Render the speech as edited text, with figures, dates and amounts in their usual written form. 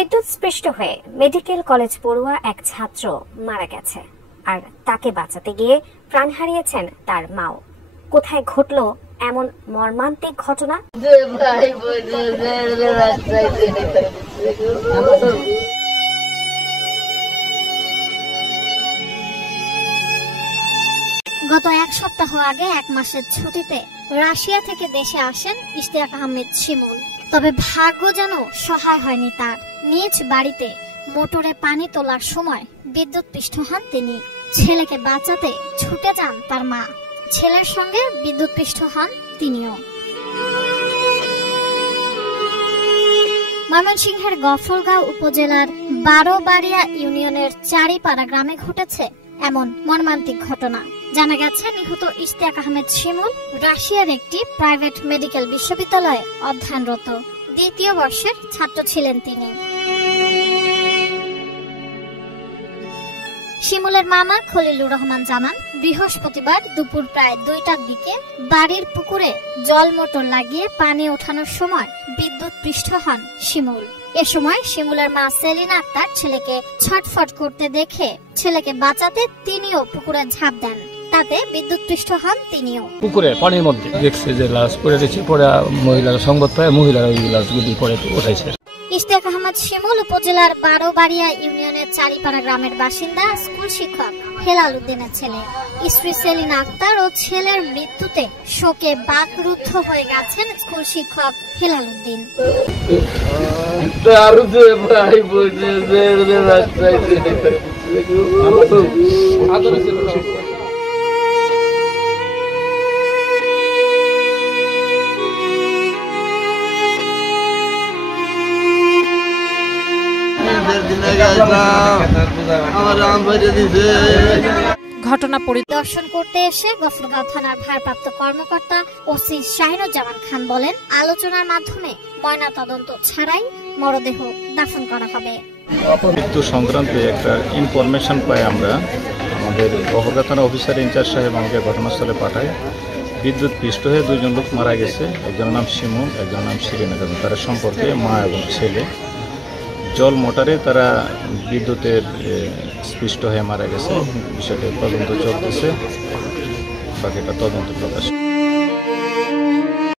বিদ্যুৎস্পৃষ্ট হয়ে medical college পড়ুয়া এক ছাত্র মারা গেছে, আর তাকে বাঁচাতে গিয়ে প্রাণ হারিয়েছেন তার মাও। কোথায় ঘটলো এমন মর্মান্তিক ঘটনা? গত এক সপ্তাহ আগে 1 মাসের ছুটিতে রাশিয়া থেকে দেশে আসেন ইশতিয়াক আহমেদ শিমুল। তবে ভাগ্য যেন সহায় হয়নি তার। নিজ বাড়িতে মোটরে পানি তোলার সময় বিদ্যুৎস্পৃষ্ট হন তিনি। ছেলেকে বাঁচাতে ছুটে যান তার মা। ছেলের সঙ্গে বিদ্যুৎস্পৃষ্ট হন তিনিও। ময়মনসিংহের গফরগাঁও উপজেলার বারোবাড়িয়া ইউনিয়নের চারিপাড়া গ্রামে ঘটেছে এমন মর্মান্তিক ঘটনা। জানা গেছে, নিহত ইশতিয়াক আহমেদ শিমুল রাশিয়ার একটি প্রাইভেট মেডিকেল বিশ্ববিদ্যালয়ে অধ্যয়নরত 2য় বর্ষের ছাত্র ছিলেন তিনি। শিমুলের মামা খলিলুর রহমান জানান, বৃহস্পতিবার দুপুর প্রায় 2টার দিকে বাড়ির পুকুরে জল মোটর লাগিয়ে পানি ওঠানোর সময় বিদ্যুৎস্পৃষ্ট হন শিমুল। এ সময় শিমুলের মা সেলিনা আক্তার ছেলেকে ছটফট করতে দেখে ছেলেকে বাঁচাতে তিনিও পুকুরে ঝাঁপ দেন। তাতে বিদ্যুৎস্পৃষ্ট হন তিনিও। পুকুরে পানির মধ্যে দেখছে যে লাশ পড়ে রয়েছে, পরে মহিলারা সংবাদ পায়, মহিলারা ওই লাশগুলি পরে উঠাইছে। ইশতিয়াক আহমেদ শিমুল উপজেলার বারোবাড়িয়া ইউনিয়নের চারিপাড়া গ্রামের বাসিন্দা, স্কুল শিক্ষক হেলাল উদ্দিনের ছেলে। স্ত্রী সেলিনা আক্তার ও ছেলের মৃত্যুতে শোকে বাকরুদ্ধ হয়ে গেছেন স্কুল শিক্ষক হেলাল উদ্দিন। ঘটনা পরিদর্শন করতে এসে গফরগাঁও থানার ভারপ্রাপ্ত কর্মকর্তা ওসি শাহিনুজ্জামান খান বলেন, আলোচনার মাধ্যমে ময়না তদন্ত ছাড়াই মরদেহ দাফন করা হবে। মৃত্যু সংক্রান্তে একটা ইনফরমেশন পাই আমরা। আমাদের গফরগাঁও থানা অফিসার ইনচার্জ সাহেব আমাকে ঘটনাস্থলে পাঠায়। বিদ্যুৎস্পৃষ্ট হয়ে 2 জন লোক মারা গেছে। একজনের নাম শিমুল, একজনের নাম শিরিনা। তারা সম্পর্কে মা এবং ছেলে। জল মোটরে তারা বিদ্যুতের স্পৃষ্ট হয়ে মারা গেছে। বিষয়টি তদন্ত চলতেছে, বাকিটা তদন্ত প্রকাশ।